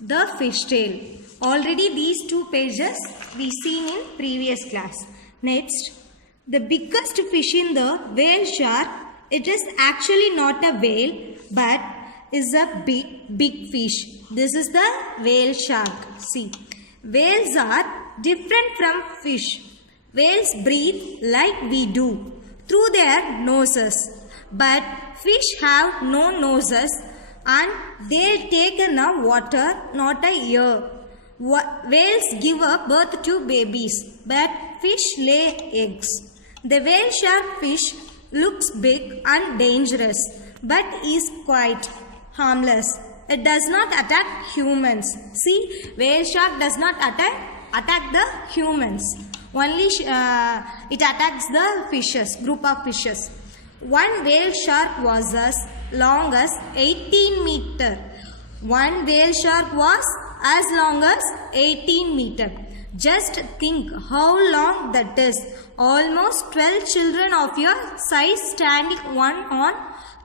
The fish tail. Already these two pages we seen in previous class. Next, the biggest fish in the whale shark. It is actually not a whale but is a big fish. This is the whale shark. See, whales are different from fish. Whales breathe like we do through their noses, but fish have no noses and they take in the water, not a air. Whales give birth to babies, but fish lay eggs. The whale shark fish looks big and dangerous, but is quite harmless. It does not attack humans. See, whale shark does not attack the humans. Only it attacks the fishes, group of fishes. One whale shark was as long as 18 meters. One whale shark was as long as 18 meters. Just think how long that is. Almost 12 children of your size standing one on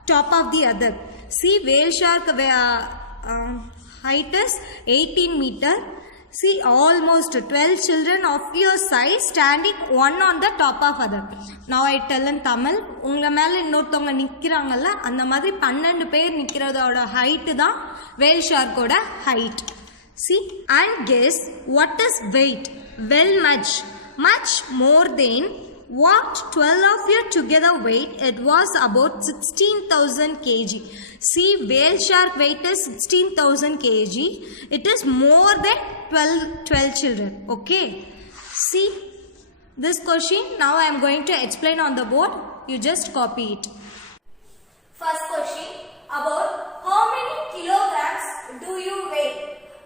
top of the other. See, whale shark height is 18 meters. See, almost 12 children of your size standing one on the top of other. Now I tell in Tamil, unga mele இன்னொருத்தவங்க நிக்கிறாங்கல்ல அந்த மாதிரி 12 பேர் நிக்கிறதோட height தான் whale shark ஓட height. See, and guess what is weight? Well, much more than what 12 of you together weight. It was about 16,000 kg. See, whale shark weight is 16,000 kg. It is more than 12 children. Okay. See this question. Now I am going to explain on the board. You just copy it. First question about how many kilograms do you weigh?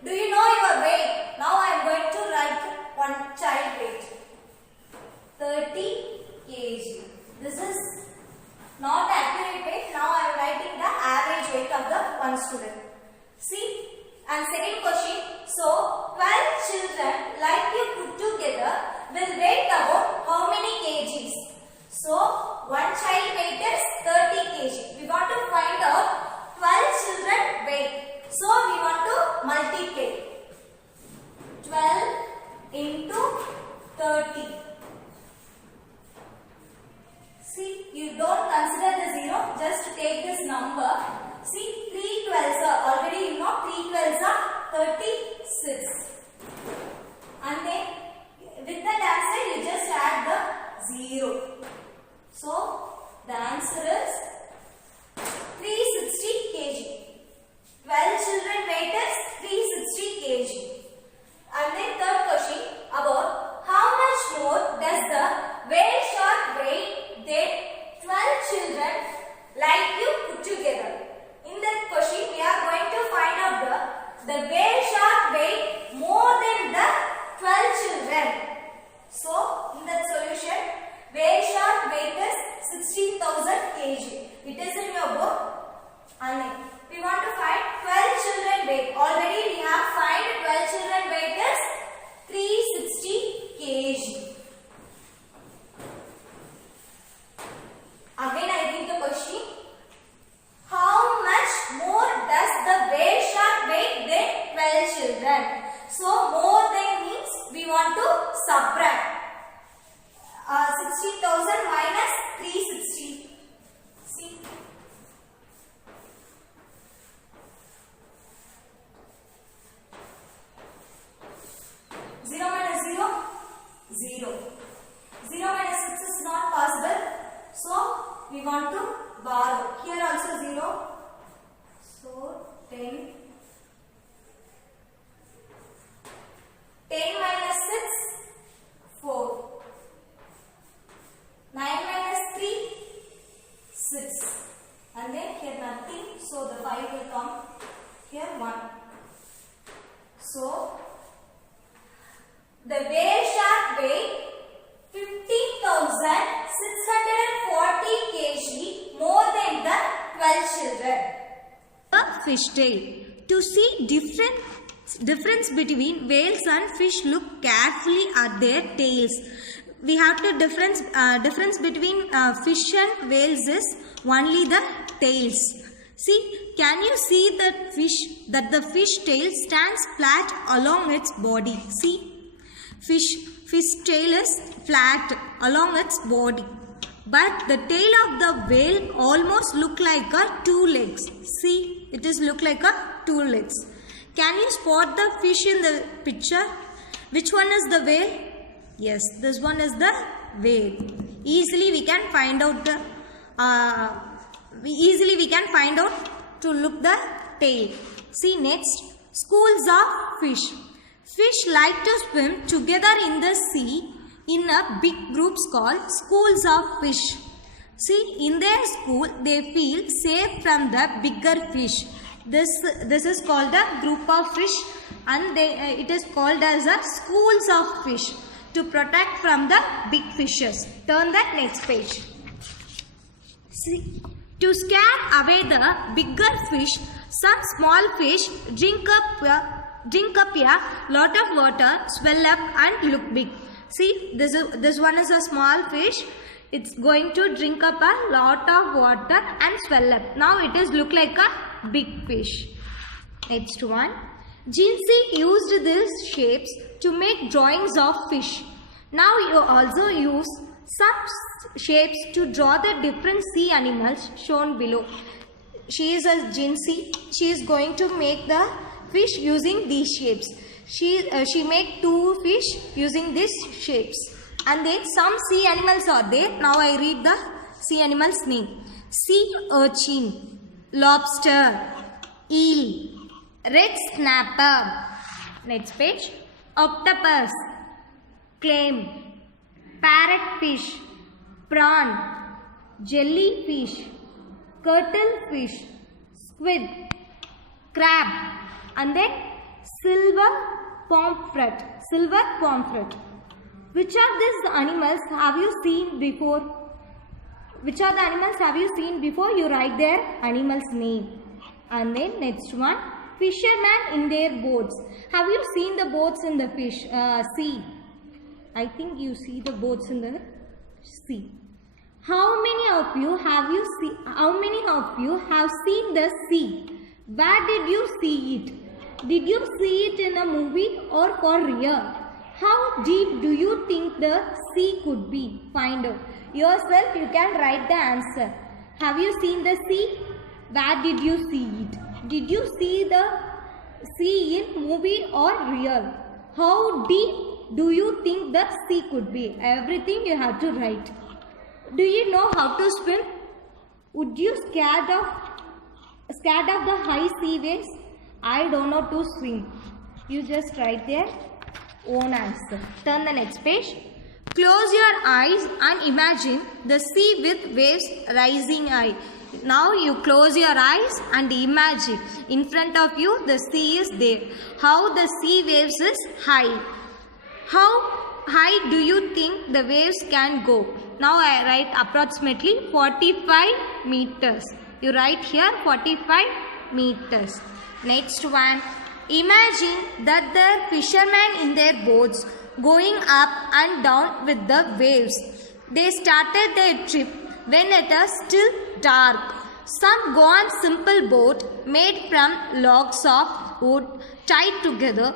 Do you know your weight? Now I am going to write one child weight. 30 kg. This is not accurate weight. Now I am writing the average weight of the one student. See, and second question. So 12 children like you put together will weigh about how many kgs? So one child weight is 30 kg. We want to find out 12 children weight. So we want to multiply 12 into 30. See, you don't consider the zero, just take this number. See, 3 12s are already you know 3 12s are 36. And then with that answer you just add the 0. So the answer is 360 kg. 12 children weight is 360 kg. And then third question about how much more does the whale shark weigh than 12 children like you put together. In that question we are going to find out the whale shark weight more than the 12 children. So in that solution whale shark weight is 16,000 kg. It is in your book. And we want to find 12 children weight. Already we have find 12 children weight is 360 kg. Again I read the question. How much more does the whale shark weigh than 12 children? So more than means we want to subtract 60,000 minus 360. See. Zero minus 0, 0. 0 minus 6 is not possible. So we want to borrow. Here also 0. So 10. 10 minus 6, 4. 9 minus 3, 6. And then here nothing. So the 5 will come. Here 1. So the whale shark weight 15,640 kg more than the 12 children. A fish tail. To see difference between whales and fish, look carefully at their tails. We have to difference between fish and whales is only the tails. See, can you see that the fish tail stands flat along its body? See, fish tail is flat along its body. But the tail of the whale almost look like a two legs. See, it is look like a two legs. Can you spot the fish in the picture? Which one is the whale? Yes, this one is the whale. Easily we can find out to look the tail. See next, schools of fish. Fish like to swim together in the sea in a big groups called schools of fish. See, in their school they feel safe from the bigger fish. This is called a group of fish, and it is called as a schools of fish to protect from the big fishes. Turn the next page. See, to scare away the bigger fish, some small fish drink up a lot of water, swell up and look big. See, this one is a small fish. It's going to drink up a lot of water and swell up. Now it is look like a big fish. Next one. Jinsey used these shapes to make drawings of fish. Now you also use some shapes to draw the different sea animals shown below. She is a Jinsey. She is going to make the fish using these shapes. She make two fish using these shapes. And then some sea animals are there. Now I read the sea animals name. Sea urchin, lobster, eel, red snapper. Next page. Octopus, clam, parrotfish, prawn, jellyfish, cuttlefish, squid, crab, and then silver pomfret. Which of these animals have you seen before? Which of the animals have you seen before? You write their animal's name. And then next one, fishermen in their boats. Have you seen the boats in the sea? I think you see the boats in the sea. How many of you have seen the sea? Where did you see it? Did you see it in a movie or for real? How deep do you think the sea could be? Find out. Yourself you can write the answer. Have you seen the sea? Where did you see it? Did you see the sea in movie or real? How deep do you think the sea could be? Everything you have to write. Do you know how to swim? Would you scared of the high sea waves? I don't know to swim. You just write their own answer. Turn the next page. Close your eyes and imagine the sea with waves rising high. Now you close your eyes and imagine in front of you the sea is there. How the sea waves is high. How high do you think the waves can go? Now I write approximately 45 meters. You write here 45 meters. Next one. Imagine that the fishermen in their boats going up and down with the waves. They started their trip when it is still dark. Some go on simple boat made from logs of wood tied together.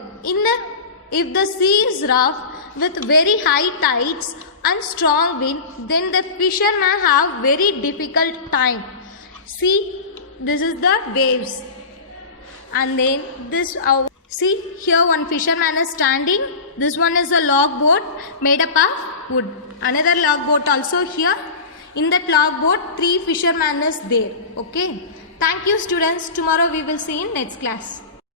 If the sea is rough with very high tides and strong wind, then the fishermen have very difficult time. See, this is the waves. And then this, see here one fisherman is standing. This one is a log boat made up of wood. Another log boat also here. In that log boat 3 fishermen is there. Okay. Thank you students. Tomorrow we will see in next class.